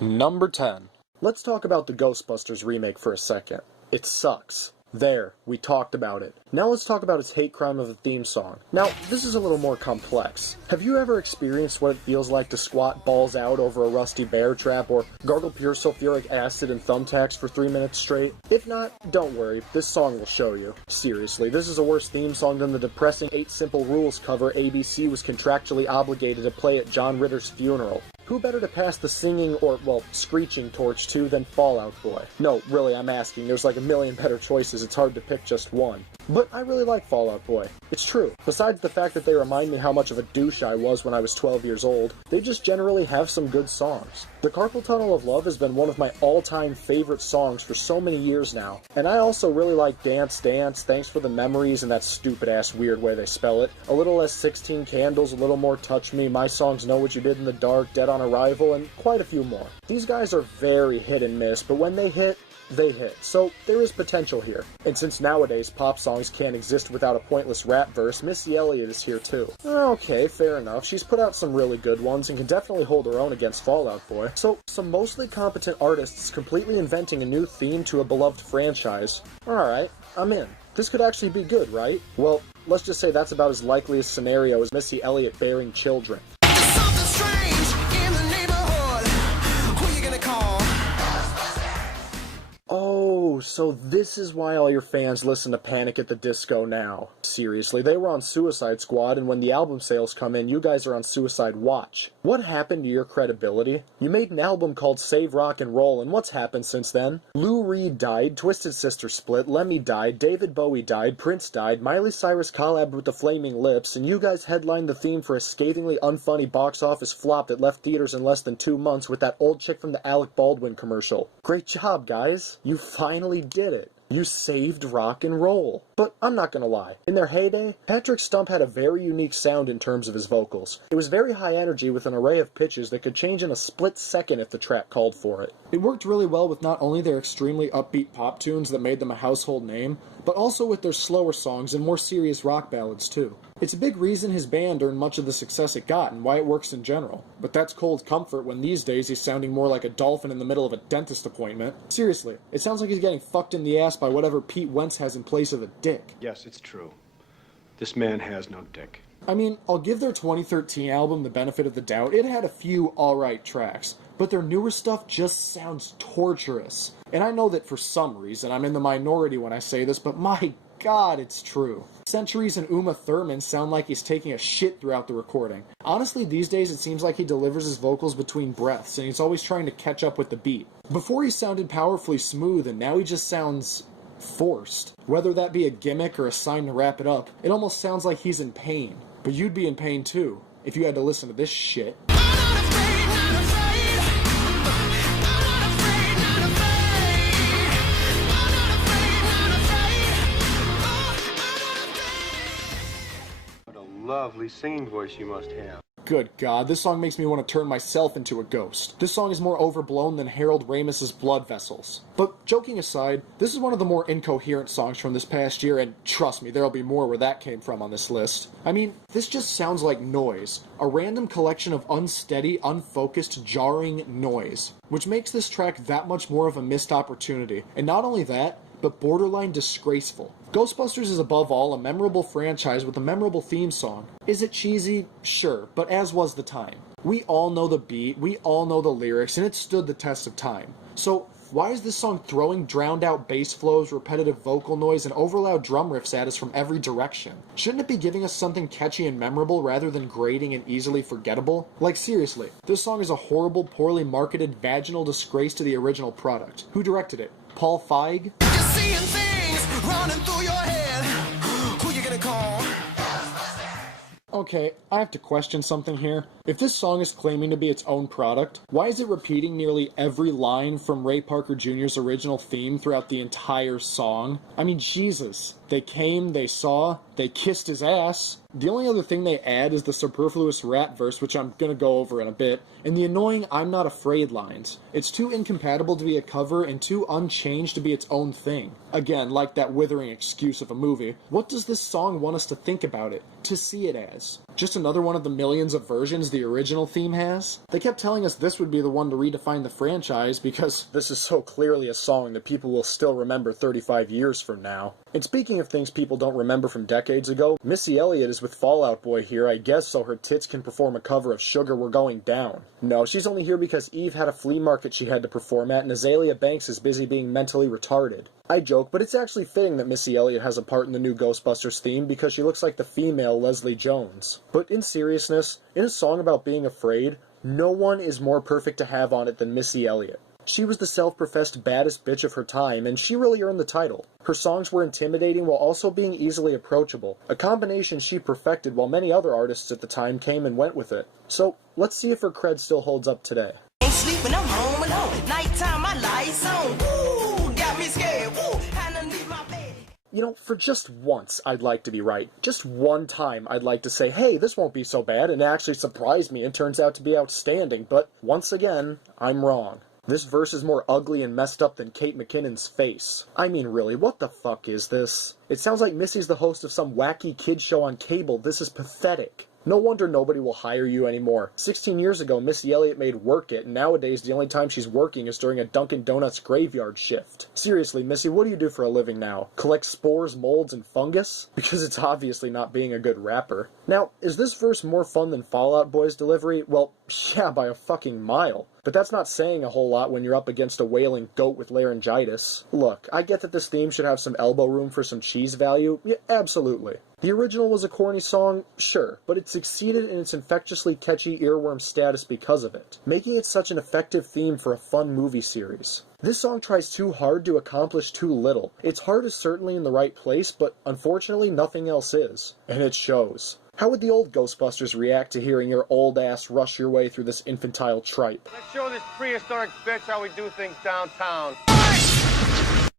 Number 10. Let's talk about the Ghostbusters remake for a second. It sucks. There, we talked about it. Now let's talk about its hate crime of a theme song. Now, this is a little more complex. Have you ever experienced what it feels like to squat balls out over a rusty bear trap or gargle pure sulfuric acid and thumbtacks for 3 minutes straight? If not, don't worry, this song will show you. Seriously, this is a worse theme song than the depressing 8 Simple Rules cover ABC was contractually obligated to play at John Ritter's funeral. Who better to pass the singing or, well, screeching torch to than Fall Out Boy? No, really, I'm asking. There's like a million better choices. It's hard to pick just one. But I really like Fall Out Boy. It's true. Besides the fact that they remind me how much of a douche I was when I was 12 years old, they just generally have some good songs. The Carpal Tunnel of Love has been one of my all-time favorite songs for so many years now. And I also really like Dance Dance, Thanks for the Memories, and that stupid-ass weird way they spell it. A little less 16 Candles, a little more Touch Me, My Songs Know What You Did in the Dark, Dead on Arrival, and quite a few more. These guys are very hit and miss, but when they hit, so there is potential here. And since nowadays pop songs can't exist without a pointless rap verse, Missy Elliott is here too. Okay, fair enough. She's put out some really good ones and can definitely hold her own against Fall Out Boy. So, some mostly competent artists completely inventing a new theme to a beloved franchise. Alright, I'm in. This could actually be good, right? Well, let's just say that's about as likely a scenario as Missy Elliott bearing children. Oh, so this is why all your fans listen to Panic at the Disco now. Seriously, they were on Suicide Squad, and when the album sales come in, you guys are on Suicide Watch. What happened to your credibility? You made an album called Save Rock and Roll, and what's happened since then? Lou Reed died, Twisted Sister split, Lemmy died, David Bowie died, Prince died, Miley Cyrus collabed with the Flaming Lips, and you guys headlined the theme for a scathingly unfunny box office flop that left theaters in less than 2 months with that old chick from the Alec Baldwin commercial. Great job, guys. You finally did it. You saved rock and roll. But I'm not gonna lie. In their heyday, Patrick Stump had a very unique sound in terms of his vocals. It was very high energy with an array of pitches that could change in a split second if the track called for it. It worked really well with not only their extremely upbeat pop tunes that made them a household name, but also with their slower songs and more serious rock ballads too. It's a big reason his band earned much of the success it got and why it works in general. But that's cold comfort when these days he's sounding more like a dolphin in the middle of a dentist appointment. Seriously, it sounds like he's getting fucked in the ass by whatever Pete Wentz has in place of a dick. Yes, it's true. This man has no dick. I mean, I'll give their 2013 album the benefit of the doubt. It had a few alright tracks, but their newer stuff just sounds torturous. And I know that for some reason I'm in the minority when I say this, but my God, it's true. Centuries and Uma Thurman sound like he's taking a shit throughout the recording. Honestly, these days it seems like he delivers his vocals between breaths, and he's always trying to catch up with the beat. Before he sounded powerfully smooth, and now he just sounds forced. Whether that be a gimmick or a sign to wrap it up, it almost sounds like he's in pain. But you'd be in pain too, if you had to listen to this shit. Lovely singing voice you must have. Good God, this song makes me want to turn myself into a ghost. This song is more overblown than Harold Ramis's Blood Vessels. But joking aside, this is one of the more incoherent songs from this past year, and trust me, there'll be more where that came from on this list. I mean, this just sounds like noise. A random collection of unsteady, unfocused, jarring noise. Which makes this track that much more of a missed opportunity. And not only that, but borderline disgraceful. Ghostbusters is above all a memorable franchise with a memorable theme song. Is it cheesy? Sure, but as was the time. We all know the beat, we all know the lyrics, and it stood the test of time. So, why is this song throwing drowned out bass flows, repetitive vocal noise, and overloud drum riffs at us from every direction? Shouldn't it be giving us something catchy and memorable rather than grating and easily forgettable? Like seriously, this song is a horrible, poorly marketed, vaginal disgrace to the original product. Who directed it? Paul Feig? You're seeing things running through your head. Who you gonna call? Okay, I have to question something here. If this song is claiming to be its own product, why is it repeating nearly every line from Ray Parker Jr.'s original theme throughout the entire song? I mean, Jesus. They came, they saw, they kissed his ass. The only other thing they add is the superfluous rap verse, which I'm gonna go over in a bit, and the annoying I'm not afraid lines. It's too incompatible to be a cover and too unchanged to be its own thing. Again, like that withering excuse of a movie, what does this song want us to think about it, to see it as? Just another one of the millions of versions the original theme has? They kept telling us this would be the one to redefine the franchise because this is so clearly a song that people will still remember 35 years from now. And speaking of things people don't remember from decades ago, Missy Elliott is with Fall Out Boy here, I guess so her tits can perform a cover of Sugar We're Going Down. No, she's only here because Eve had a flea market she had to perform at and Azalea Banks is busy being mentally retarded. I joke, but it's actually fitting that Missy Elliott has a part in the new Ghostbusters theme because she looks like the female Leslie Jones. But in seriousness, in a song about being afraid, no one is more perfect to have on it than Missy Elliott. She was the self-professed baddest bitch of her time, and she really earned the title. Her songs were intimidating while also being easily approachable, a combination she perfected while many other artists at the time came and went with it. So, let's see if her cred still holds up today. Ain't sleeping, I'm home alone. Nighttime, my lights on. Ooh, got me scared. Ooh, had to leave my bed. You know, for just once, I'd like to be right. Just one time, I'd like to say, hey, this won't be so bad, and it actually surprised me and turns out to be outstanding, but once again, I'm wrong. This verse is more ugly and messed up than Kate McKinnon's face. I mean, really, what the fuck is this? It sounds like Missy's the host of some wacky kid show on cable. This is pathetic. No wonder nobody will hire you anymore. 16 years ago, Missy Elliott made Work It, and nowadays the only time she's working is during a Dunkin' Donuts graveyard shift. Seriously, Missy, what do you do for a living now? Collect spores, molds, and fungus? Because it's obviously not being a good rapper. Now, is this verse more fun than Fall Out Boy's delivery? Well, yeah, by a fucking mile. But that's not saying a whole lot when you're up against a wailing goat with laryngitis. Look, I get that this theme should have some elbow room for some cheese value. Yeah, absolutely. The original was a corny song, sure, but it succeeded in its infectiously catchy earworm status because of it, making it such an effective theme for a fun movie series. This song tries too hard to accomplish too little. Its heart is certainly in the right place, but unfortunately nothing else is. And it shows. How would the old Ghostbusters react to hearing your old ass rush your way through this infantile tripe? Let's show this prehistoric bitch how we do things downtown.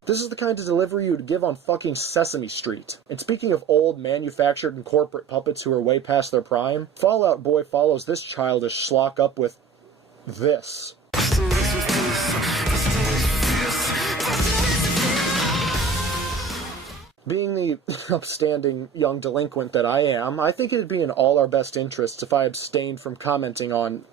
This is the kind of delivery you'd give on fucking Sesame Street. And speaking of old, manufactured and corporate puppets who are way past their prime, Fall Out Boy follows this childish schlock up with this. Being the upstanding young delinquent that I am, I think it'd be in all our best interests if I abstained from commenting on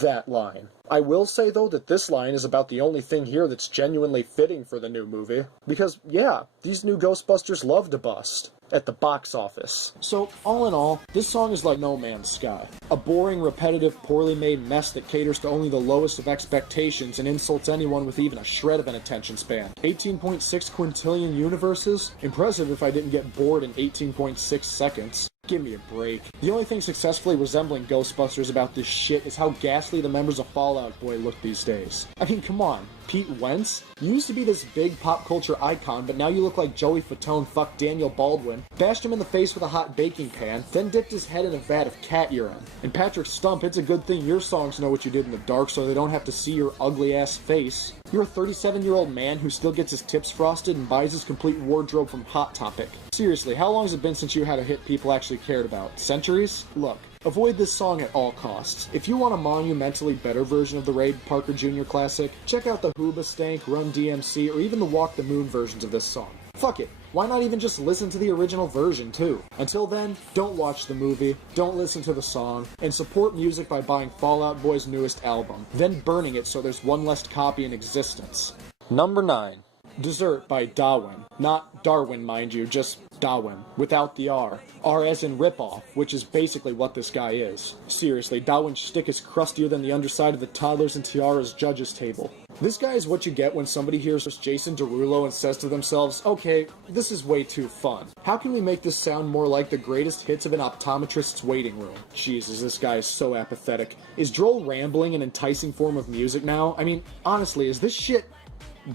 that line. I will say, though, that this line is about the only thing here that's genuinely fitting for the new movie. Because, yeah, these new Ghostbusters love to bust. At the box office. So, all in all, this song is like No Man's Sky. A boring, repetitive, poorly made mess that caters to only the lowest of expectations and insults anyone with even a shred of an attention span. 18.6 quintillion universes? Impressive if I didn't get bored in 18.6 seconds. Give me a break. The only thing successfully resembling Ghostbusters about this shit is how ghastly the members of Fall Out Boy look these days. I mean, come on. Pete Wentz? You used to be this big pop culture icon, but now you look like Joey Fatone fucked Daniel Baldwin, bashed him in the face with a hot baking pan, then dipped his head in a vat of cat urine. And Patrick Stump, it's a good thing your songs know what you did in the dark so they don't have to see your ugly-ass face. You're a 37-year-old man who still gets his tips frosted and buys his complete wardrobe from Hot Topic. Seriously, how long has it been since you had a hit people actually cared about? Centuries? Look. Avoid this song at all costs. If you want a monumentally better version of the Ray Parker Jr. classic, check out the Hoobastank, Run DMC, or even the Walk the Moon versions of this song. Fuck it. Why not even just listen to the original version, too? Until then, don't watch the movie, don't listen to the song, and support music by buying Fall Out Boy's newest album, then burning it so there's one less copy in existence. Number 9. Dessert by Darwin. Not Darwin, mind you, just Darwin, without the R. R as in ripoff, which is basically what this guy is. Seriously, Darwin's shtick is crustier than the underside of the Toddlers and Tiaras judges table. This guy is what you get when somebody hears Jason Derulo and says to themselves, okay, this is way too fun. How can we make this sound more like the greatest hits of an optometrist's waiting room? Jesus, this guy is so apathetic. Is droll rambling an enticing form of music now? I mean, honestly, is this shit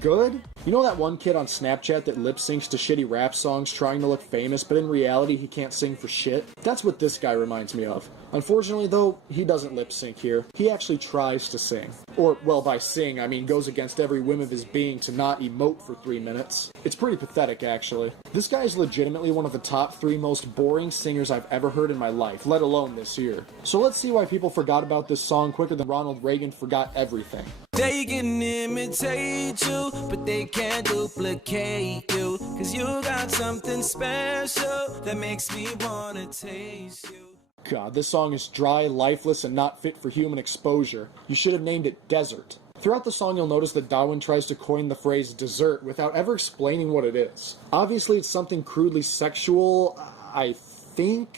good? You know that one kid on Snapchat that lip syncs to shitty rap songs trying to look famous, but in reality he can't sing for shit? That's what this guy reminds me of. Unfortunately though, he doesn't lip sync here. He actually tries to sing. Or, well, by sing, I mean goes against every whim of his being to not emote for 3 minutes. It's pretty pathetic, actually. This guy is legitimately one of the top 3 most boring singers I've ever heard in my life, let alone this year. So let's see why people forgot about this song quicker than Ronald Reagan forgot everything. They can imitate you, but they can't duplicate you. Cause you got something special that makes me wanna taste you. God, this song is dry, lifeless, and not fit for human exposure. You should have named it Desert. Throughout the song, you'll notice that Darwin tries to coin the phrase dessert without ever explaining what it is. Obviously, it's something crudely sexual, I think.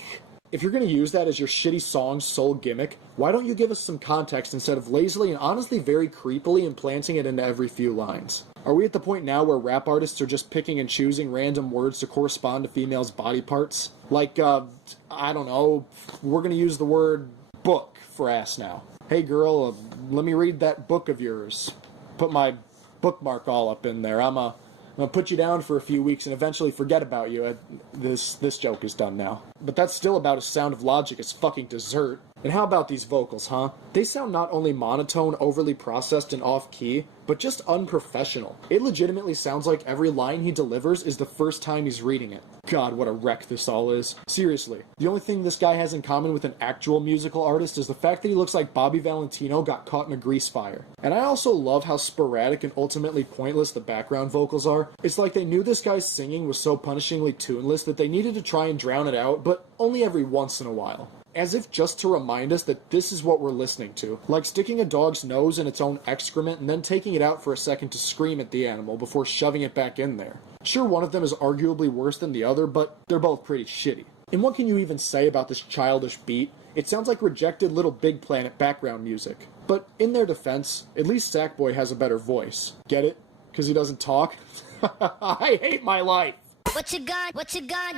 If you're going to use that as your shitty song's sole gimmick, why don't you give us some context instead of lazily and honestly very creepily implanting it into every few lines? Are we at the point now where rap artists are just picking and choosing random words to correspond to females' body parts? Like, I don't know, we're going to use the word book for ass now. Hey girl, let me read that book of yours. Put my bookmark all up in there. I'm gonna put you down for a few weeks and eventually forget about you. This joke is done now. But that's still about as sound of logic as fucking dessert. And how about these vocals, huh? They sound not only monotone, overly processed, and off-key, but just unprofessional. It legitimately sounds like every line he delivers is the first time he's reading it. God, what a wreck this all is. Seriously, the only thing this guy has in common with an actual musical artist is the fact that he looks like Bobby Valentino got caught in a grease fire. And I also love how sporadic and ultimately pointless the background vocals are. It's like they knew this guy's singing was so punishingly tuneless that they needed to try and drown it out, but only every once in a while. As if just to remind us that this is what we're listening to. Like sticking a dog's nose in its own excrement and then taking it out for a second to scream at the animal before shoving it back in there. Sure, one of them is arguably worse than the other, but they're both pretty shitty. And what can you even say about this childish beat? It sounds like rejected Little Big Planet background music. But in their defense, at least Sackboy has a better voice. Get it? 'Cause he doesn't talk? I hate my life! What you gonna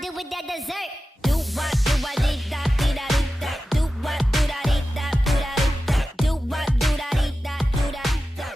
do with that dessert? Do what, dee da, dee da, dee da. Do what, do da, dee da, do da, dee da. Do what, do da, dee da, do da,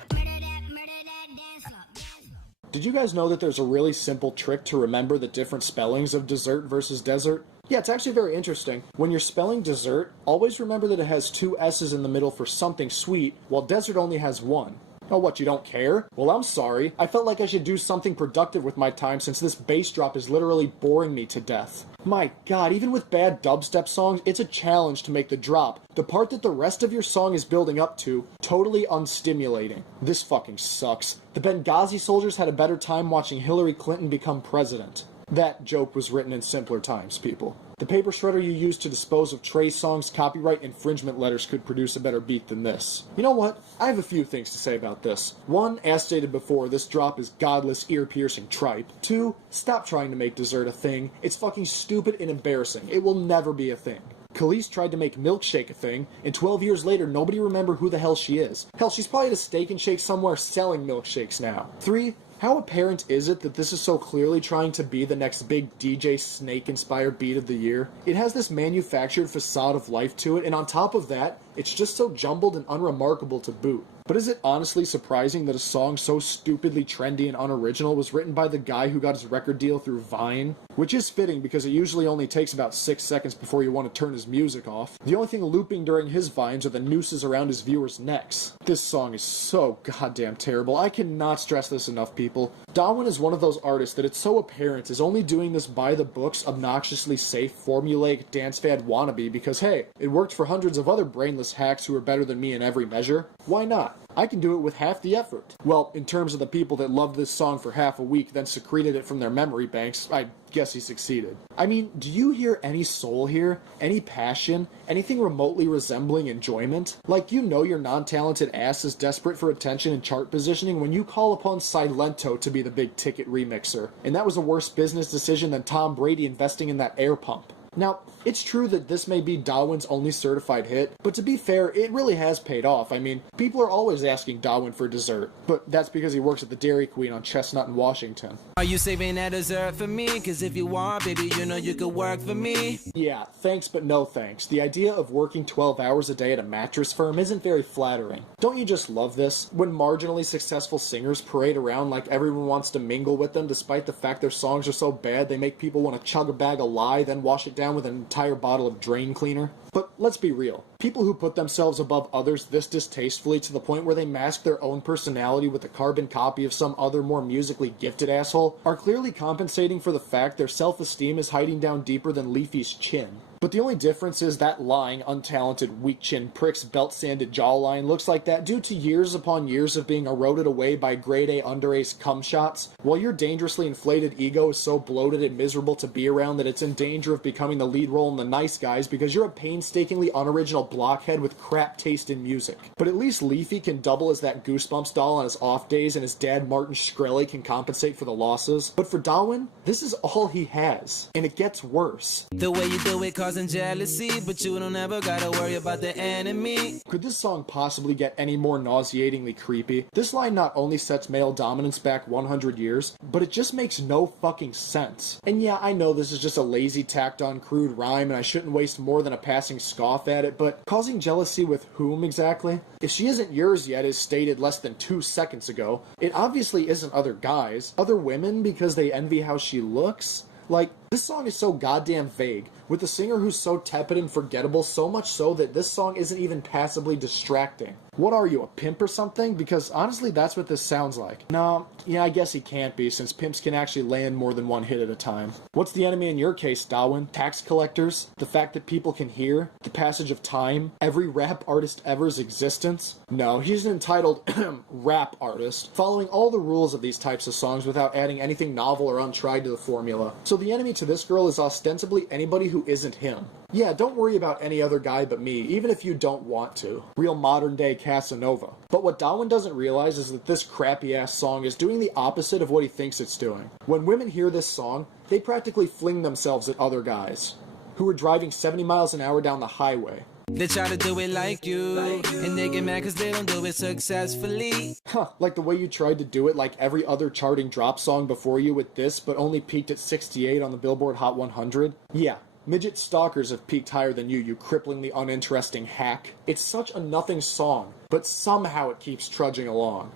dee da. Murder that, dance up. Did you guys know that there's a really simple trick to remember the different spellings of dessert versus desert? Yeah, it's actually very interesting. When you're spelling dessert, always remember that it has two S's in the middle for something sweet, while desert only has one. Oh, what, you don't care? Well, I'm sorry. I felt like I should do something productive with my time since this bass drop is literally boring me to death. My god, even with bad dubstep songs, it's a challenge to make the drop. The part that the rest of your song is building up to, totally unstimulating. This fucking sucks. The Benghazi soldiers had a better time watching Hillary Clinton become president. That joke was written in simpler times, people. The paper shredder you used to dispose of Trey's Songz copyright infringement letters could produce a better beat than this. You know what? I have a few things to say about this. One, as stated before, this drop is godless, ear-piercing tripe. Two, stop trying to make dessert a thing. It's fucking stupid and embarrassing. It will never be a thing. Khalees tried to make Milkshake a thing, and 12 years later nobody remember who the hell she is. Hell, she's probably at a Steak and Shake somewhere selling milkshakes now. Three, how apparent is it that this is so clearly trying to be the next big DJ Snake-inspired beat of the year? It has this manufactured facade of life to it, and on top of that, it's just so jumbled and unremarkable to boot. But is it honestly surprising that a song so stupidly trendy and unoriginal was written by the guy who got his record deal through Vine? Which is fitting because it usually only takes about 6 seconds before you want to turn his music off. The only thing looping during his vines are the nooses around his viewers' necks. This song is so goddamn terrible. I cannot stress this enough, people. Darwin is one of those artists that it's so apparent is only doing this by the books, obnoxiously safe, formulaic, dance fad wannabe because hey, it worked for hundreds of other brainless hacks who are better than me in every measure. Why not? I can do it with half the effort. Well, in terms of the people that loved this song for half a week, then secreted it from their memory banks, I guess he succeeded. I mean, do you hear any soul here? Any passion? Anything remotely resembling enjoyment? Like, you know your non-talented ass is desperate for attention and chart positioning when you call upon Silento to be the big ticket remixer. And that was a worse business decision than Tom Brady investing in that air pump. Now, it's true that this may be Darwin's only certified hit, but to be fair, it really has paid off. I mean, people are always asking Darwin for dessert, but that's because he works at the Dairy Queen on Chestnut in Washington. Are you saving that dessert for me? Cause if you are, baby, you know you could work for me. Yeah, thanks but no thanks. The idea of working 12 hours a day at a mattress firm isn't very flattering. Don't you just love this? When marginally successful singers parade around like everyone wants to mingle with them despite the fact their songs are so bad they make people want to chug a bag of lye, then wash it down with an entire bottle of drain cleaner. But let's be real. People who put themselves above others this distastefully to the point where they mask their own personality with a carbon copy of some other more musically gifted asshole are clearly compensating for the fact their self-esteem is hiding down deeper than Leafy's chin. But the only difference is that lying, untalented, weak-chin prick's belt-sanded jawline looks like that due to years upon years of being eroded away by grade A under-ace cum shots, while your dangerously inflated ego is so bloated and miserable to be around that it's in danger of becoming the lead role in The Nice Guys because you're a painstakingly unoriginal blockhead with crap taste in music. But at least Leafy can double as that Goosebumps doll on his off days, and his dad Martin Shkreli can compensate for the losses. But for Darwin, this is all he has, and it gets worse. The way you do it causing jealousy, but you don't ever gotta worry about the enemy. Could this song possibly get any more nauseatingly creepy? This line not only sets male dominance back 100 years, but it just makes no fucking sense. And yeah, I know this is just a lazy, tacked-on, crude rhyme, and I shouldn't waste more than a passing scoff at it, but causing jealousy with whom exactly? If she isn't yours yet, as stated less than 2 seconds ago, it obviously isn't other guys. Other women because they envy how she looks? Like, this song is so goddamn vague, with the singer who's so tepid and forgettable, so much so that this song isn't even passably distracting. What are you, a pimp or something? Because honestly, that's what this sounds like. No, yeah, I guess he can't be, since pimps can actually land more than one hit at a time. What's the enemy in your case, Darwin? Tax collectors? The fact that people can hear? The passage of time? Every rap artist ever's existence? No, he's an entitled rap artist, following all the rules of these types of songs without adding anything novel or untried to the formula. So the enemy to this girl is ostensibly anybody who isn't him. Yeah, don't worry about any other guy but me, even if you don't want to. Real modern-day Casanova. But what Darwin doesn't realize is that this crappy-ass song is doing the opposite of what he thinks it's doing. When women hear this song, they practically fling themselves at other guys who are driving 70 miles an hour down the highway. They try to do it like you, and they get mad cause they don't do it successfully. Huh, like the way you tried to do it like every other charting drop song before you with this, but only peaked at 68 on the Billboard Hot 100? Yeah. Midget stalkers have peaked higher than you cripplingly uninteresting hack. It's such a nothing song, but somehow it keeps trudging along.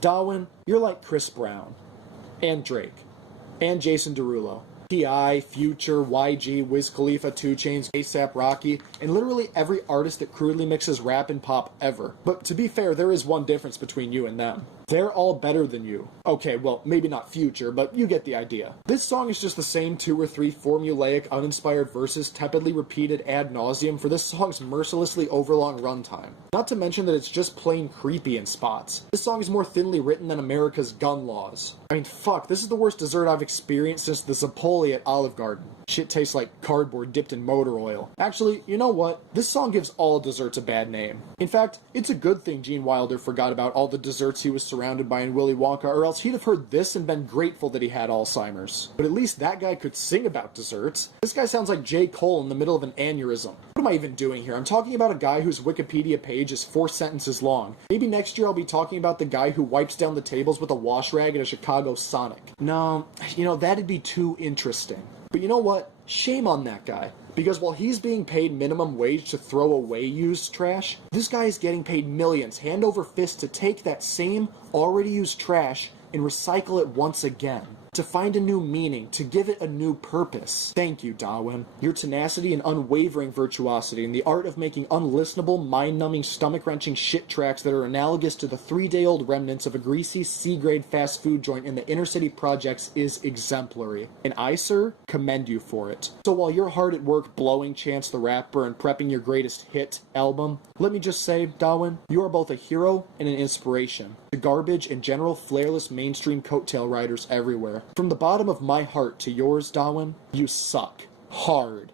Darwin, you're like Chris Brown. And Drake. And Jason Derulo. T.I., Future, YG, Wiz Khalifa, 2 Chainz, A$AP Rocky, and literally every artist that crudely mixes rap and pop ever. But to be fair, there is one difference between you and them. They're all better than you. Okay, well, maybe not Future, but you get the idea. This song is just the same 2 or 3 formulaic, uninspired verses tepidly repeated ad nauseum for this song's mercilessly overlong runtime. Not to mention that it's just plain creepy in spots. This song is more thinly written than America's gun laws. I mean, fuck, this is the worst dessert I've experienced since the Zapoli at Olive Garden. Shit tastes like cardboard dipped in motor oil. Actually, you know what? This song gives all desserts a bad name. In fact, it's a good thing Gene Wilder forgot about all the desserts he was surrounded by in Willy Wonka, or else he'd have heard this and been grateful that he had Alzheimer's. But at least that guy could sing about desserts. This guy sounds like J. Cole in the middle of an aneurysm. What am I even doing here? I'm talking about a guy whose Wikipedia page is 4 sentences long. Maybe next year I'll be talking about the guy who wipes down the tables with a wash rag at a Chicago Sonic. No, you know, that'd be too interesting. But you know what? Shame on that guy. Because while he's being paid minimum wage to throw away used trash, this guy is getting paid millions hand over fist to take that same already used trash and recycle it once again. To find a new meaning, to give it a new purpose. Thank you, Darwin. Your tenacity and unwavering virtuosity in the art of making unlistenable, mind-numbing, stomach-wrenching shit tracks that are analogous to the 3-day-old remnants of a greasy C-grade fast food joint in the inner city projects is exemplary. And I, sir, commend you for it. So while you're hard at work blowing Chance the Rapper and prepping your greatest hit album, let me just say, Darwin, you are both a hero and an inspiration to garbage and general flareless mainstream coattail riders everywhere. From the bottom of my heart to yours, Darwin, you suck. Hard.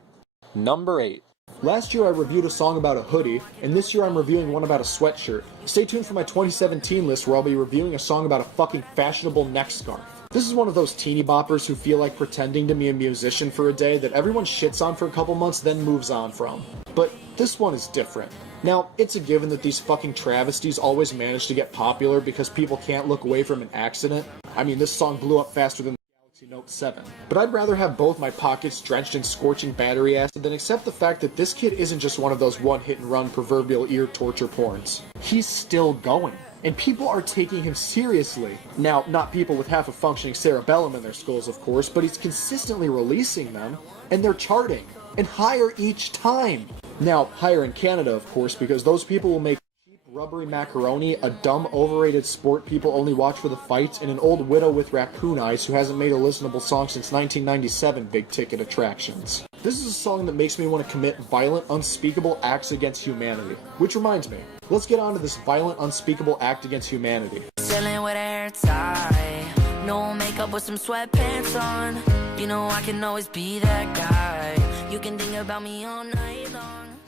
Number 8. Last year I reviewed a song about a hoodie, and this year I'm reviewing one about a sweatshirt. Stay tuned for my 2017 list where I'll be reviewing a song about a fucking fashionable neck scarf. This is one of those teeny boppers who feel like pretending to be a musician for a day that everyone shits on for a couple months then moves on from. But this one is different. Now, it's a given that these fucking travesties always manage to get popular because people can't look away from an accident. I mean, this song blew up faster than the Galaxy Note 7. But I'd rather have both my pockets drenched in scorching battery acid than accept the fact that this kid isn't just one of those one-hit-and-run proverbial ear torture porns. He's still going. And people are taking him seriously. Now, not people with half a functioning cerebellum in their skulls, of course, but he's consistently releasing them, and they're charting. And higher each time. Now, higher in Canada, of course, because those people will make cheap, rubbery macaroni, a dumb, overrated sport people only watch for the fights, and an old widow with raccoon eyes who hasn't made a listenable song since 1997 big-ticket attractions. This is a song that makes me want to commit violent, unspeakable acts against humanity. Which reminds me, let's get on to this violent, unspeakable act against humanity. Chilling with hair tie, no makeup with some sweatpants on. You know I can always be that guy. You can think about me all night long.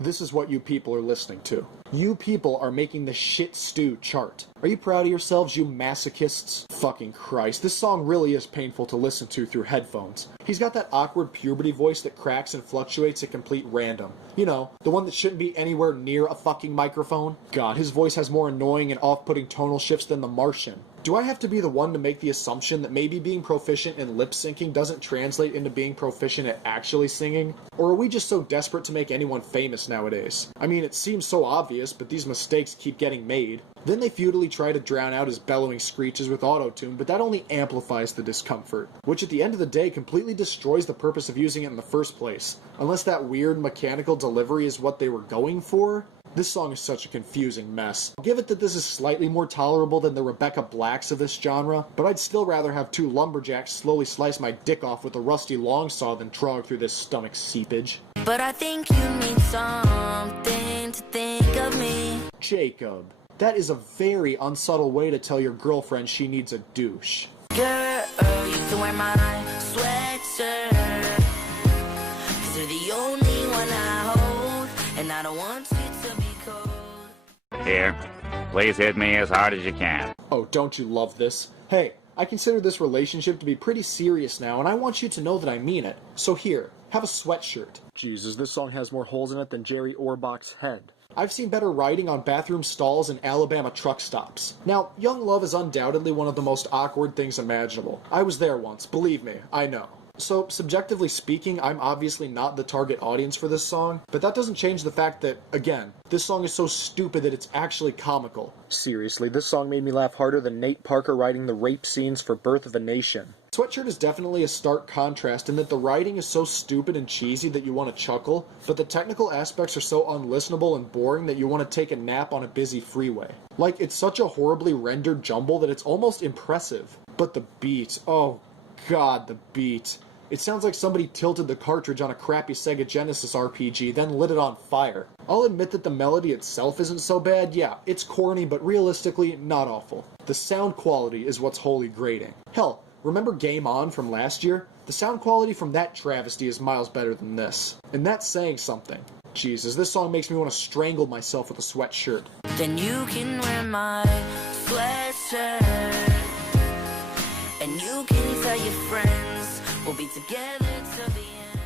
This is what you people are listening to. You people are making the shit stew chart. Are you proud of yourselves, you masochists? Fucking Christ, this song really is painful to listen to through headphones. He's got that awkward puberty voice that cracks and fluctuates at complete random. You know, the one that shouldn't be anywhere near a fucking microphone. God, his voice has more annoying and off-putting tonal shifts than the Martian. Do I have to be the one to make the assumption that maybe being proficient in lip syncing doesn't translate into being proficient at actually singing? Or are we just so desperate to make anyone famous nowadays? I mean, it seems so obvious, but these mistakes keep getting made. Then they futilely try to drown out his bellowing screeches with autotune, but that only amplifies the discomfort, which at the end of the day completely destroys the purpose of using it in the first place. Unless that weird mechanical delivery is what they were going for? This song is such a confusing mess. I'll give it that this is slightly more tolerable than the Rebecca Blacks of this genre, but I'd still rather have two lumberjacks slowly slice my dick off with a rusty long saw than trog through this stomach seepage. But I think you need something to think of me. Jacob, that is a very unsubtle way to tell your girlfriend she needs a douche. Girl, you can wear my sweatshirt, 'cause you're the only one I hold, and I don't want you to be cold. Here, please hit me as hard as you can. Oh, don't you love this? Hey, I consider this relationship to be pretty serious now, and I want you to know that I mean it. So here, have a sweatshirt. Jesus, this song has more holes in it than Jerry Orbach's head. I've seen better writing on bathroom stalls and Alabama truck stops. Now, young love is undoubtedly one of the most awkward things imaginable. I was there once, believe me, I know. So, subjectively speaking, I'm obviously not the target audience for this song, but that doesn't change the fact that, again, this song is so stupid that it's actually comical. Seriously, this song made me laugh harder than Nate Parker writing the rape scenes for Birth of a Nation. Sweatshirt is definitely a stark contrast in that the writing is so stupid and cheesy that you want to chuckle, but the technical aspects are so unlistenable and boring that you want to take a nap on a busy freeway. Like, it's such a horribly rendered jumble that it's almost impressive. But the beat, oh god, the beat. It sounds like somebody tilted the cartridge on a crappy Sega Genesis RPG, then lit it on fire. I'll admit that the melody itself isn't so bad, yeah, it's corny, but realistically, not awful. The sound quality is what's wholly grating. Hell, remember Game On from last year? The sound quality from that travesty is miles better than this. And that's saying something. Jesus, this song makes me want to strangle myself with a sweatshirt. Then you can wear my sweatshirt, and you can tell your friends we'll be together till the end.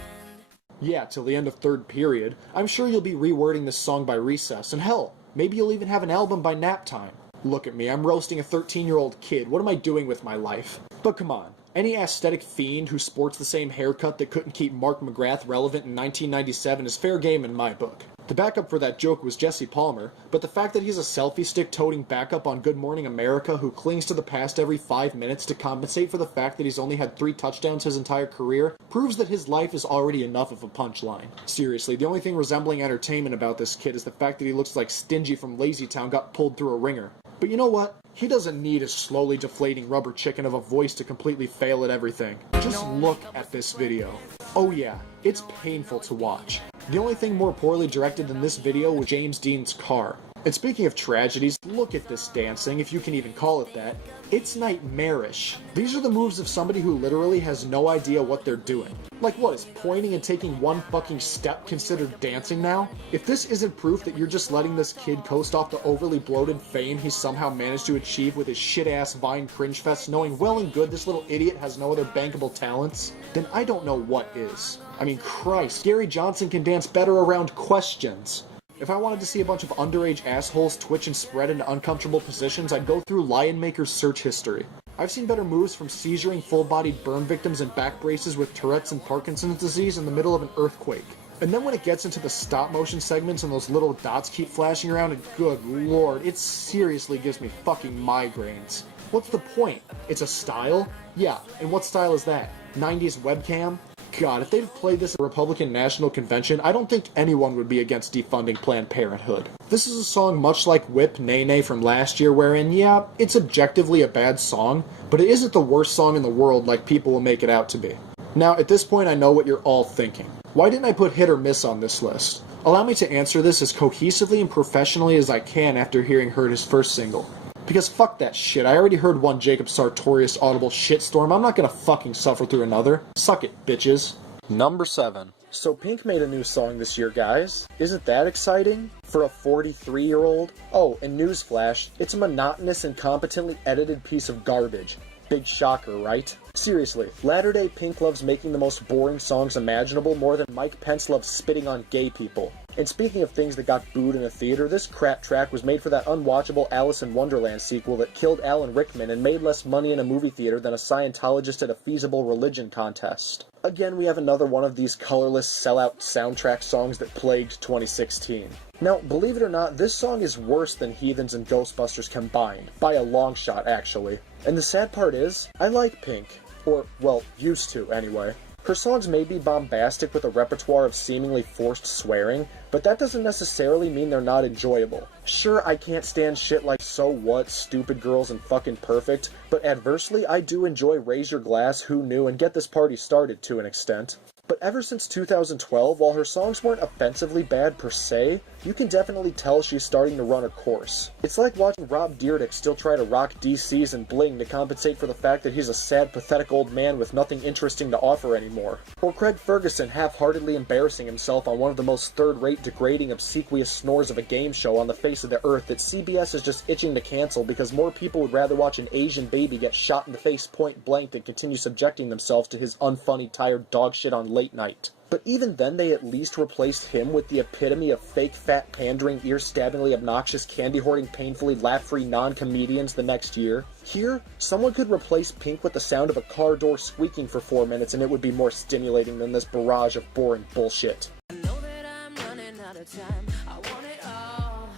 Yeah, till the end of third period. I'm sure you'll be rewording this song by recess, and hell, maybe you'll even have an album by nap time. Look at me, I'm roasting a 13-year-old kid. What am I doing with my life? But come on, any aesthetic fiend who sports the same haircut that couldn't keep Mark McGrath relevant in 1997 is fair game in my book. The backup for that joke was Jesse Palmer, but the fact that he's a selfie stick toting backup on Good Morning America who clings to the past every 5 minutes to compensate for the fact that he's only had 3 touchdowns his entire career proves that his life is already enough of a punchline. Seriously, the only thing resembling entertainment about this kid is the fact that he looks like Stingy from Lazy Town got pulled through a ringer. But you know what? He doesn't need a slowly deflating rubber chicken of a voice to completely fail at everything. Just look at this video. Oh yeah, it's painful to watch. The only thing more poorly directed than this video was James Dean's car. And speaking of tragedies, look at this dancing, if you can even call it that. It's nightmarish. These are the moves of somebody who literally has no idea what they're doing. Like what, is pointing and taking one fucking step considered dancing now? If this isn't proof that you're just letting this kid coast off the overly bloated fame he somehow managed to achieve with his shit-ass Vine cringe fest, knowing well and good this little idiot has no other bankable talents, then I don't know what is. I mean, Christ, Gary Johnson can dance better around questions. If I wanted to see a bunch of underage assholes twitch and spread into uncomfortable positions, I'd go through Lion Maker's search history. I've seen better moves from seizuring full-bodied burn victims in back braces with Tourette's and Parkinson's disease in the middle of an earthquake. And then when it gets into the stop-motion segments and those little dots keep flashing around, and good lord, it seriously gives me fucking migraines. What's the point? It's a style? Yeah, and what style is that? 90s webcam? God, if they'd played this at the Republican National Convention, I don't think anyone would be against defunding Planned Parenthood. This is a song much like Whip Nay Nay from last year, wherein, yeah, it's objectively a bad song, but it isn't the worst song in the world like people will make it out to be. Now, at this point, I know what you're all thinking. Why didn't I put Hit or Miss on this list? Allow me to answer this as cohesively and professionally as I can after hearing Hurt his first single. Because fuck that shit, I already heard one Jacob Sartorius audible shitstorm, I'm not gonna fucking suffer through another. Suck it, bitches. Number 7. So Pink made a new song this year, guys. Isn't that exciting? For a 43-year-old? Oh, and newsflash, it's a monotonous and competently edited piece of garbage. Big shocker, right? Seriously, latter-day Pink loves making the most boring songs imaginable more than Mike Pence loves spitting on gay people. And speaking of things that got booed in a theater, this crap track was made for that unwatchable Alice in Wonderland sequel that killed Alan Rickman and made less money in a movie theater than a Scientologist at a feasible religion contest. Again, we have another one of these colorless sellout soundtrack songs that plagued 2016. Now, believe it or not, this song is worse than Heathens and Ghostbusters combined. By a long shot, actually. And the sad part is, I like Pink. Or, well, used to, anyway. Her songs may be bombastic with a repertoire of seemingly forced swearing, but that doesn't necessarily mean they're not enjoyable. Sure, I can't stand shit like So What, Stupid Girls, and Fucking Perfect, but adversely, I do enjoy Raise Your Glass, Who Knew, and Get This Party Started to an extent. But ever since 2012, while her songs weren't offensively bad per se, you can definitely tell she's starting to run her course. It's like watching Rob Dyrdek still try to rock DC's and bling to compensate for the fact that he's a sad, pathetic old man with nothing interesting to offer anymore. Or Craig Ferguson half-heartedly embarrassing himself on one of the most third-rate, degrading, obsequious snores of a game show on the face of the earth that CBS is just itching to cancel because more people would rather watch an Asian baby get shot in the face point blank than continue subjecting themselves to his unfunny, tired dog shit on late night. But even then, they at least replaced him with the epitome of fake, fat, pandering, ear-stabbingly obnoxious, candy-hoarding, painfully laugh-free non-comedians the next year. Here, someone could replace Pink with the sound of a car door squeaking for 4 minutes and it would be more stimulating than this barrage of boring bullshit. I know that I'm running out of time. I want it all.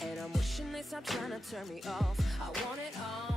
And I'm wishing they stop trying to turn me off. I want it all.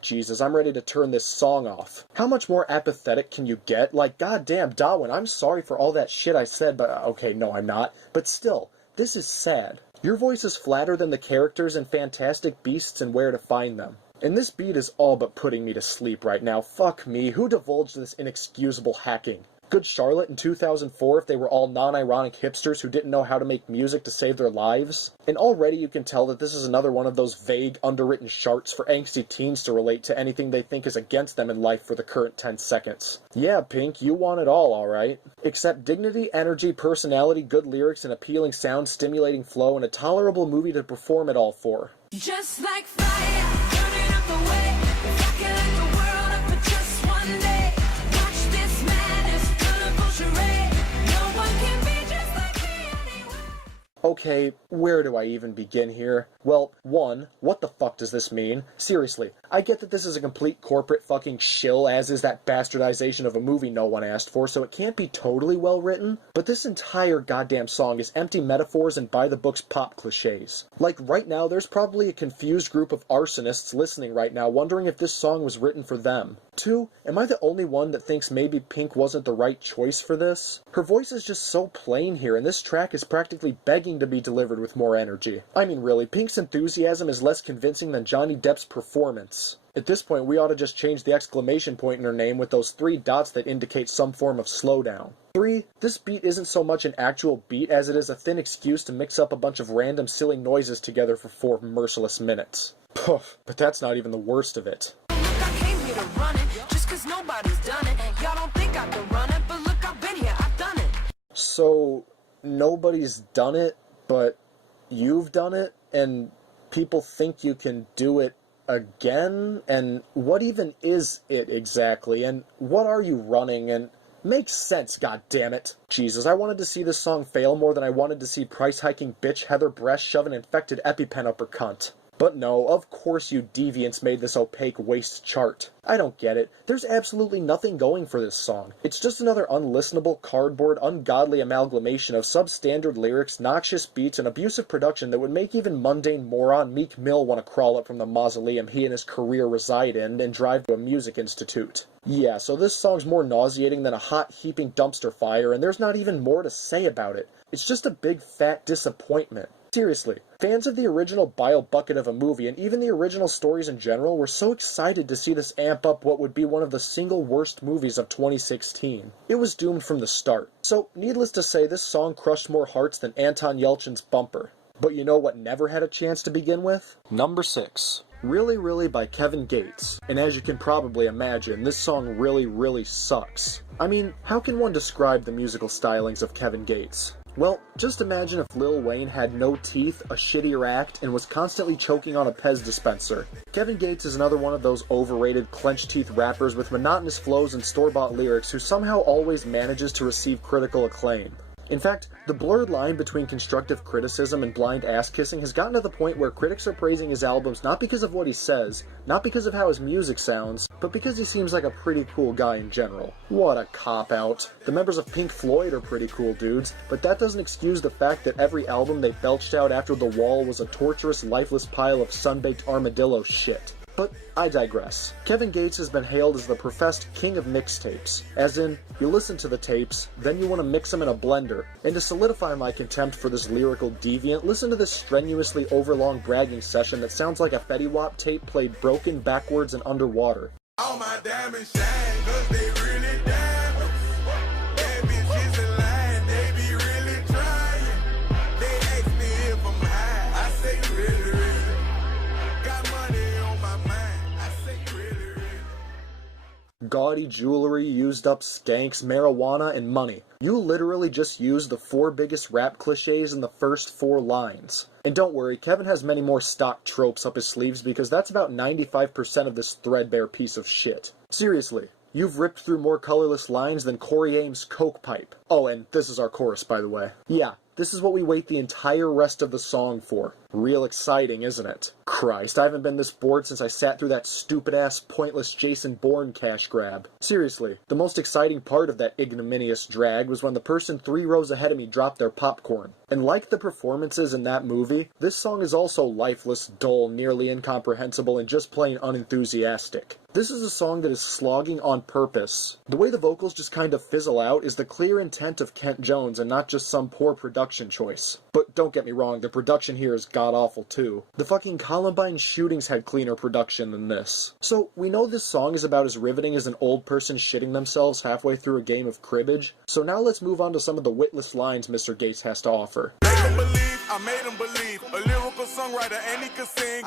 Jesus, I'm ready to turn this song off. How much more apathetic can you get? Like, goddamn, Darwin, I'm sorry for all that shit I said, but okay, no, I'm not. But still, this is sad. Your voice is flatter than the characters in Fantastic Beasts and Where to Find Them. And this beat is all but putting me to sleep right now. Fuck me, who divulged this inexcusable hacking? Good Charlotte in 2004 if they were all non-ironic hipsters who didn't know how to make music to save their lives? And already you can tell that this is another one of those vague, underwritten charts for angsty teens to relate to anything they think is against them in life for the current 10 seconds. Yeah, Pink, you want it all, alright. Except dignity, energy, personality, good lyrics, an appealing sound, stimulating flow, and a tolerable movie to perform it all for. Just like fire, burning up the way. If I could light the world up for just one day. Watch this madness, colorful charade. No one can be just like me anyway. Okay, where do I even begin here? Well, 1, what the fuck does this mean? Seriously, I get that this is a complete corporate fucking shill, as is that bastardization of a movie no one asked for, so it can't be totally well written, but this entire goddamn song is empty metaphors and by-the-books pop cliches. Like, right now, there's probably a confused group of arsonists listening right now wondering if this song was written for them. 2, am I the only one that thinks maybe Pink wasn't the right choice for this? Her voice is just so plain here, and this track is practically begging to be delivered with more energy. I mean, really, Pink's enthusiasm is less convincing than Johnny Depp's performance. At this point, we ought to just change the exclamation point in her name with those 3 dots that indicate some form of slowdown. 3, this beat isn't so much an actual beat as it is a thin excuse to mix up a bunch of random silly noises together for 4 merciless minutes. Poof, but that's not even the worst of it. Look, I came here to run it, just cause nobody's done it. Y'all don't think I can run it, but look, I've been here, I've done it. So, nobody's done it, but you've done it, and people think you can do it again? And what even is it exactly? And what are you running? And makes sense, goddammit. Jesus, I wanted to see this song fail more than I wanted to see price-hiking bitch Heather Breast shove an infected EpiPen up her cunt. But no, of course you deviants made this opaque waste chart. I don't get it. There's absolutely nothing going for this song. It's just another unlistenable, cardboard, ungodly amalgamation of substandard lyrics, noxious beats, and abusive production that would make even mundane moron Meek Mill want to crawl up from the mausoleum he and his career reside in and drive to a music institute. Yeah, so this song's more nauseating than a hot, heaping dumpster fire, and there's not even more to say about it. It's just a big, fat disappointment. Seriously, fans of the original bile bucket of a movie, and even the original stories in general, were so excited to see this amp up what would be one of the single worst movies of 2016. It was doomed from the start. So, needless to say, this song crushed more hearts than Anton Yelchin's Bumper. But you know what never had a chance to begin with? Number 6. Really Really by Kevin Gates. And as you can probably imagine, this song really sucks. I mean, how can one describe the musical stylings of Kevin Gates? Well, just imagine if Lil Wayne had no teeth, a shittier act, and was constantly choking on a Pez dispenser. Kevin Gates is another one of those overrated, clenched teeth rappers with monotonous flows and store-bought lyrics who somehow always manages to receive critical acclaim. In fact, the blurred line between constructive criticism and blind ass-kissing has gotten to the point where critics are praising his albums not because of what he says, not because of how his music sounds, but because he seems like a pretty cool guy in general. What a cop-out. The members of Pink Floyd are pretty cool dudes, but that doesn't excuse the fact that every album they belched out after The Wall was a torturous, lifeless pile of sun-baked armadillo shit. But I digress. Kevin Gates has been hailed as the professed king of mixtapes, as in, you listen to the tapes, then you want to mix them in a blender. And to solidify my contempt for this lyrical deviant, listen to this strenuously overlong bragging session that sounds like a Fetty Wap tape played broken, backwards, and underwater. All my diamonds shine, 'cause they really diamonds. Bad bitches in line, they be really trying. They ask me if I'm high, I say really. Got money on my mind, I say really. Gaudy jewelry, used up skanks, marijuana, and money. You literally just used the 4 biggest rap cliches in the first 4 lines. And don't worry, Kevin has many more stock tropes up his sleeves because that's about 95% of this threadbare piece of shit. Seriously, you've ripped through more colorless lines than Corey Ames' coke pipe. Oh, and this is our chorus, by the way. Yeah, this is what we wait the entire rest of the song for. Real exciting, isn't it? Christ, I haven't been this bored since I sat through that stupid-ass, pointless Jason Bourne cash grab. Seriously, the most exciting part of that ignominious drag was when the person 3 rows ahead of me dropped their popcorn. And like the performances in that movie, this song is also lifeless, dull, nearly incomprehensible, and just plain unenthusiastic. This is a song that is slogging on purpose. The way the vocals just kind of fizzle out is the clear intent of Kent Jones and not just some poor production choice. But don't get me wrong, the production here is god-awful too. The fucking Columbine shootings had cleaner production than this. So, we know this song is about as riveting as an old person shitting themselves halfway through a game of cribbage, so now let's move on to some of the witless lines Mr. Gates has to offer. Make 'em believe, I made 'em believe. A lyrical songwriter and he could sing.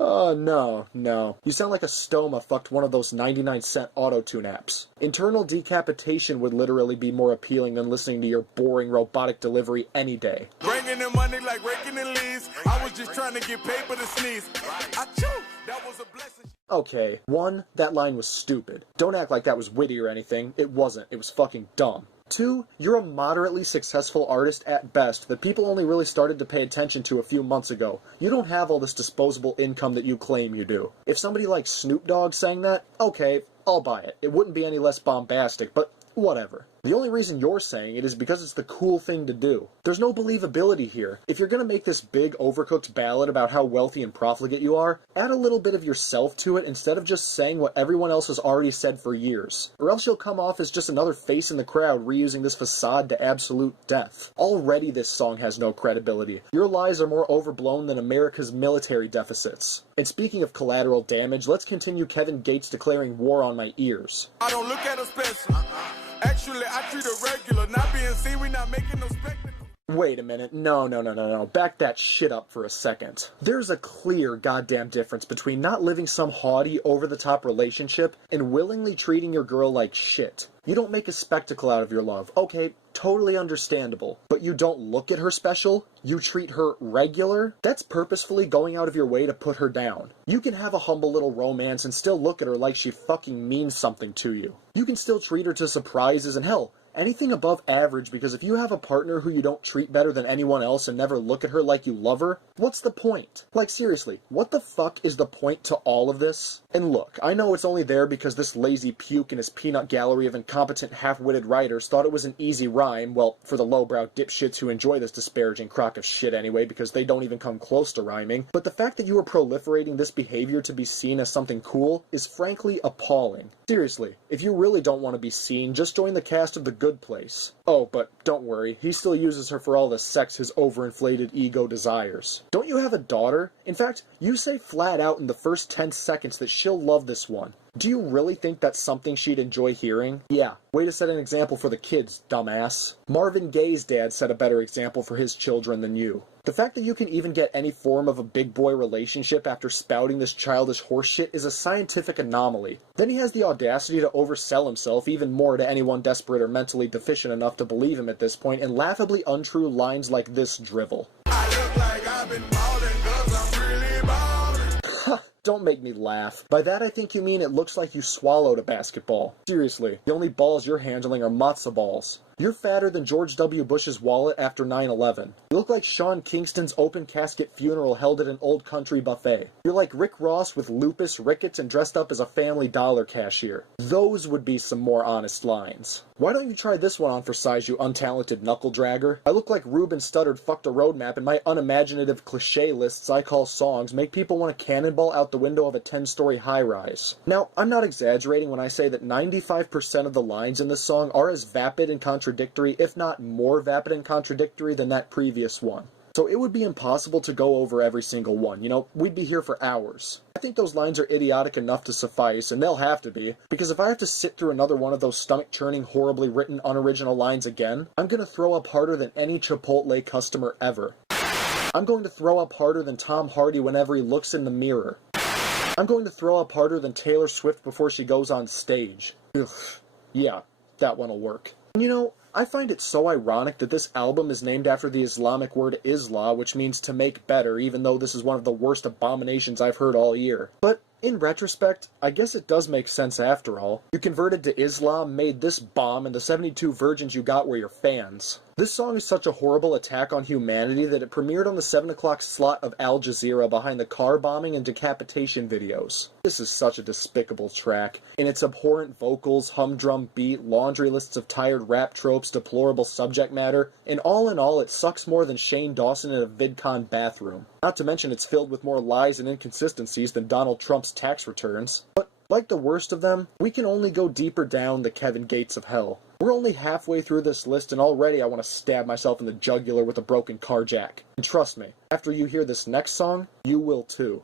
Oh, no. You sound like a stoma fucked one of those 99-cent auto-tune apps. Internal decapitation would literally be more appealing than listening to your boring robotic delivery any day. Bringing in money like raking in leaves. I was just trying to get paper to sneeze. Achoo! That was a blessing. Okay, 1, that line was stupid. Don't act like that was witty or anything. It wasn't. It was fucking dumb. 2, you're a moderately successful artist at best that people only really started to pay attention to a few months ago. You don't have all this disposable income that you claim you do. If somebody like Snoop Dogg sang that, okay, I'll buy it. It wouldn't be any less bombastic, but whatever. The only reason you're saying it is because it's the cool thing to do. There's no believability here. If you're gonna make this big, overcooked ballad about how wealthy and profligate you are, add a little bit of yourself to it instead of just saying what everyone else has already said for years. Or else you'll come off as just another face in the crowd reusing this facade to absolute death. Already this song has no credibility. Your lies are more overblown than America's military deficits. And speaking of collateral damage, let's continue Kevin Gates declaring war on my ears. I don't look at her special. Actually, I treat her regular. Not being seen, we not making no spectacle. Wait a minute. No. Back that shit up for a second. There's a clear goddamn difference between not living some haughty, over-the-top relationship and willingly treating your girl like shit. You don't make a spectacle out of your love. Okay, totally understandable. But you don't look at her special? You treat her regular? That's purposefully going out of your way to put her down. You can have a humble little romance and still look at her like she fucking means something to you. You can still treat her to surprises and hell, anything above average, because if you have a partner who you don't treat better than anyone else and never look at her like you love her, what's the point? Like seriously, what the fuck is the point to all of this? And look, I know it's only there because this lazy puke and his peanut gallery of incompetent half-witted writers thought it was an easy rhyme, well, for the lowbrow dipshits who enjoy this disparaging crock of shit anyway because they don't even come close to rhyming, but the fact that you are proliferating this behavior to be seen as something cool is frankly appalling. Seriously, if you really don't want to be seen, just join the cast of The Good Place. Oh, but don't worry, he still uses her for all the sex his overinflated ego desires. Don't you have a daughter? In fact, you say flat out in the first 10 seconds that she'll love this one. Do you really think that's something she'd enjoy hearing? Yeah, way to set an example for the kids, dumbass. Marvin Gaye's dad set a better example for his children than you. The fact that you can even get any form of a big boy relationship after spouting this childish horseshit is a scientific anomaly. Then he has the audacity to oversell himself even more to anyone desperate or mentally deficient enough to believe him at this point in laughably untrue lines like this drivel. I look like I've been ballin' 'cause I'm really ballin'. Don't make me laugh. By that I think you mean it looks like you swallowed a basketball. Seriously, the only balls you're handling are matzo balls. You're fatter than George W. Bush's wallet after 9/11. You look like Sean Kingston's open casket funeral held at an old country buffet. You're like Rick Ross with lupus, rickets, and dressed up as a Family Dollar cashier. Those would be some more honest lines. Why don't you try this one on for size, you untalented knuckle dragger? I look like Ruben Studdard fucked a roadmap, and my unimaginative cliche lists I call songs make people want to cannonball out the window of a 10-story high-rise. Now, I'm not exaggerating when I say that 95% of the lines in this song are as vapid and contradictory, if not more vapid and contradictory than that previous one. So it would be impossible to go over every single one. You know, we'd be here for hours. I think those lines are idiotic enough to suffice, and they'll have to be, because if I have to sit through another one of those stomach-churning, horribly written, unoriginal lines again, I'm gonna throw up harder than any Chipotle customer ever. I'm going to throw up harder than Tom Hardy whenever he looks in the mirror. I'm going to throw up harder than Taylor Swift before she goes on stage. Ugh. Yeah, that one'll work. You know, I find it so ironic that this album is named after the Islamic word Islah, which means to make better, even though this is one of the worst abominations I've heard all year. But in retrospect, I guess it does make sense after all. You converted to Islam, made this bomb, and the 72 virgins you got were your fans. This song is such a horrible attack on humanity that it premiered on the 7 o'clock slot of Al Jazeera behind the car bombing and decapitation videos. This is such a despicable track. In its abhorrent vocals, humdrum beat, laundry lists of tired rap tropes, deplorable subject matter, and all in all it sucks more than Shane Dawson in a VidCon bathroom. Not to mention it's filled with more lies and inconsistencies than Donald Trump's tax returns. But like the worst of them, we can only go deeper down the Kevin Gates of hell. We're only halfway through this list and already I want to stab myself in the jugular with a broken car jack. And trust me, after you hear this next song, you will too.